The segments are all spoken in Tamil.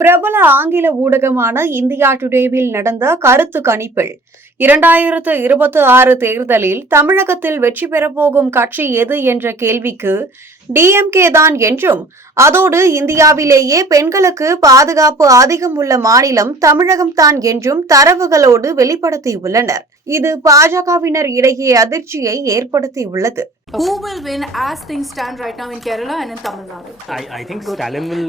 பிரபல ஆங்கில ஊடகமான இந்தியா டுடேவில் நடந்த கருத்து கணிப்பில் 2026 தேர்தலில் தமிழகத்தில் வெற்றி பெறப்போகும் கட்சி எது என்ற கேள்விக்கு டிஎம்கே தான் என்றும், அதோடு இந்தியாவிலேயே பெண்களுக்கு பாதுகாப்பு அதிகம் உள்ள மாநிலம் தமிழகம்தான் என்றும் தரவுகளோடு வெளிப்படுத்தியுள்ளனர். இது பாஜகவினர் இடையே அதிர்ச்சியை ஏற்படுத்தியுள்ளது. Who will win as things stand right now in Kerala and in Tamil Nadu? I think Stalin will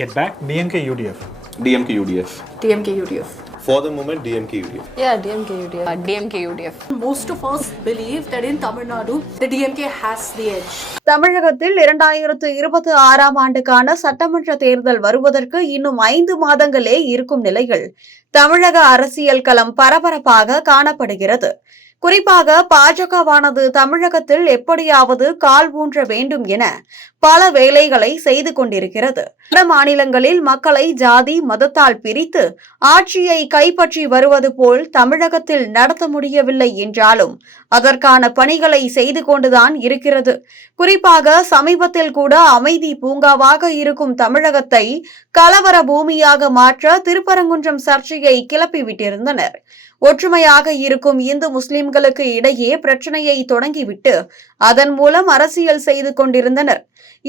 get back. DMK UDF. DMK UDF. DMK UDF. For the moment, DMK UDF. Yeah, DMK UDF. DMK UDF. Most of us believe that in Tamil Nadu, the DMK has the edge. தமிழகத்தில் 2026 ஆண்டுக்கான சட்டமன்ற தேர்தல் வருவதற்கு இன்னும் 5 மாதங்களே இருக்கும் நிலையில் தமிழக அரசியல் களம் பரபரப்பாக காணப்படுகிறது. குறிப்பாக பாஜகவானது தமிழகத்தில் எப்படியாவது கால் ஊன்ற வேண்டும் என பல வேலைகளை செய்து கொண்டிருக்கிறது. வட மாநிலங்களில் மக்களை ஜாதி மதத்தால் பிரித்து ஆட்சியை கைப்பற்றி வருவது போல் தமிழகத்தில் நடத்த முடியவில்லை என்றாலும் அதற்கான பணிகளை செய்து கொண்டுதான் இருக்கிறது. குறிப்பாக சமீபத்தில் கூட அமைதி பூங்காவாக இருக்கும் தமிழகத்தை கலவர பூமியாக மாற்ற திருப்பரங்குன்றம் சர்ச்சையை கிளப்பிவிட்டிருந்தனர். ஒற்றுமையாக இருக்கும் இந்து முஸ்லிம்களுக்கு இடையே பிரச்சனையை தொடங்கிவிட்டு அதன் மூலம் அரசியல் செய்து கொண்டிருந்தனர்.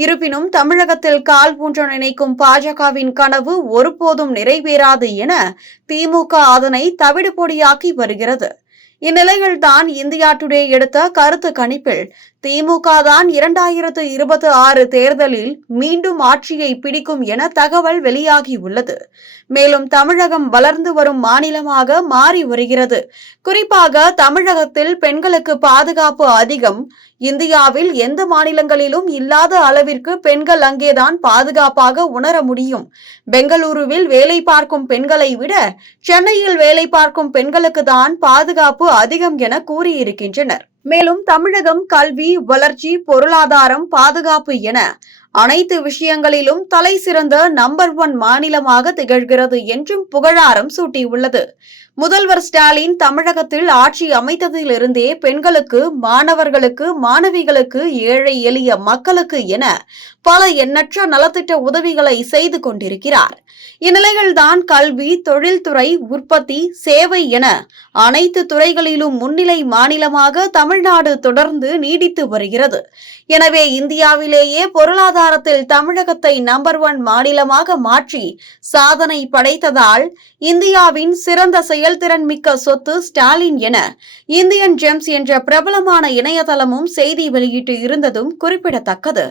இருப்பினும் தமிழகத்தில் கால் ஊன்ற நினைக்கும் பாஜகவின் கனவு ஒருபோதும் நிறைவேறாது என திமுக அதனை தவிடுபொடியாக்கி வருகிறது. இந்நிலையில்தான் இந்தியா டுடே எடுத்த கருத்து கணிப்பில் திமுக தான் 2026 தேர்தலில் மீண்டும் ஆட்சியை பிடிக்கும் என தகவல் வெளியாகியுள்ளது. மேலும் தமிழகம் வளர்ந்து வரும் மாநிலமாக மாறி வருகிறது. குறிப்பாக தமிழகத்தில் பெண்களுக்கு பாதுகாப்பு அதிகம். இந்தியாவில் எந்த மாநிலங்களிலும் இல்லாத அளவிற்கு பெண்கள் அங்கேதான் பாதுகாப்பாக உணர முடியும். பெங்களூருவில் வேலை பார்க்கும் பெண்களை விட சென்னையில் வேலை பார்க்கும் பெண்களுக்கு தான் பாதுகாப்பு அதிகம் என கூறியிருக்கின்றனர். மேலும் தமிழகம் கல்வி, வளர்ச்சி, பொருளாதாரம், பாதுகாப்பு என அனைத்து விஷயங்களிலும் தலை சிறந்த நம்பர் 1 மாநிலமாக திகழ்கிறது என்றும் புகழாரம் சூட்டியுள்ளது. முதல்வர் ஸ்டாலின் தமிழகத்தில் ஆட்சி அமைத்ததிலிருந்தே பெண்களுக்கு, மாணவர்களுக்கு, மாணவிகளுக்கு, ஏழை எளிய மக்களுக்கு என பல எண்ணற்ற நலத்திட்ட உதவிகளை செய்து கொண்டிருக்கிறார். இந்நிலையில்தான் கல்வி, தொழில்துறை, உற்பத்தி, சேவை என அனைத்து துறைகளிலும் முன்னிலை மாநிலமாக தமிழ்நாடு தொடர்ந்து நீடித்து வருகிறது. எனவே இந்தியாவிலேயே பொருளாதாரத்தில் தமிழகத்தை நம்பர் 1 மாநிலமாக மாற்றி சாதனை படைத்ததால் இந்தியாவின் சிறந்த செயல்திறன் மிக்க சொத்து ஸ்டாலின் என இந்தியன் ஜெம்ஸ் என்ற பிரபலமான இணையதளமும் செய்தி வெளியிட்டு இருந்ததும் குறிப்பிடத்தக்கது.